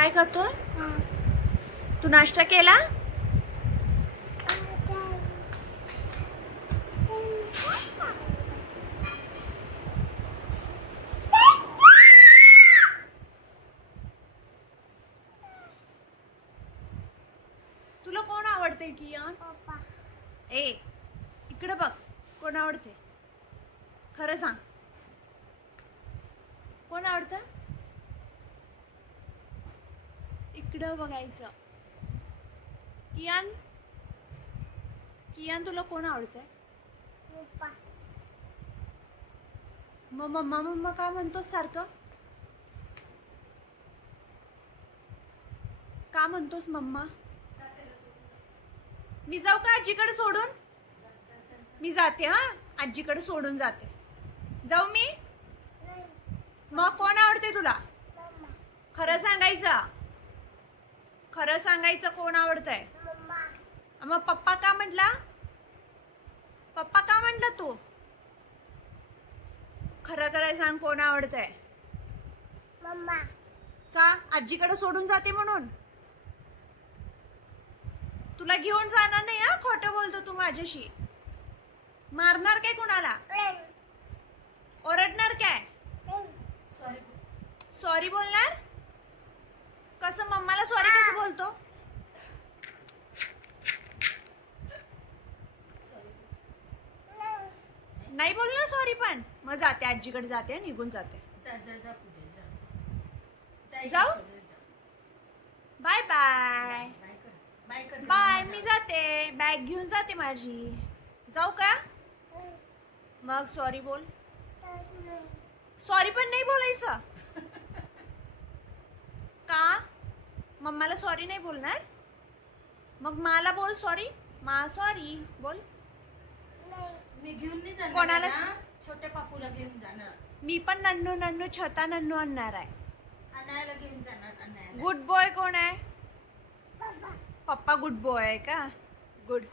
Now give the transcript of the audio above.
काय करतोय? तू नाश्ता केला? तुला कोण आवडते कियान? पप्पा. ए इकडे बघ, कोण आवडते? खरं सांग, कोण आवडतं? इकडं बघायचं. कियान, कियान तुला कोण आवडतंय? पप्पा. मग मम्मा मम्मा काय म्हणतोस सारखं? का म्हणतोस मम्मा? मी जाऊ का आजीकडे सोडून? मी जाते, हा आजीकडे सोडून जाते. जाऊ मी? नाही. मग कोण आवडते तुला? मम्मा. खरं सांगायचं, खरं सांगायचं कोण आवडतंय? मम्मा. मग पप्पा का म्हटला? पप्पा का म्हटला तू? खरं खरं सांग, कोण आवडतंय? मम्मा. का आजीकडे सोडून जाते म्हणून? तुला घेऊन जाणार नाही, हा खोटं बोलतो तू माझ्याशी. मारणार काय कुणाला? नाही. ओरडणार काय? नाही. सॉरी बोलणार? कसं मम्माला सॉरी कसं बोलतो? नाही बोलणार सॉरी पण? मग जाते आजीकडे जाते, निघून जाते. जाऊ? Bye bye bye. मी जाते, बॅग घेऊन जाते माझी. जाऊ का? मग सॉरी बोल. सॉरी पण नाही बोलायचं का? मम्माला सॉरी नाही बोलणार? मग मला बोल सॉरी. मा सॉरी बोल. मी घेऊन नाही जाणार. कोणाला? छोट्या पापूला घेऊन जाणार. मी पण नन्नू नन्नू छता नन्नू आणणार आहे. आणायला घेऊन जाणार. आणायला. गुड बॉय कोण आहे? पप्पा. पप्पा गुड बॉय आहे का? गुड.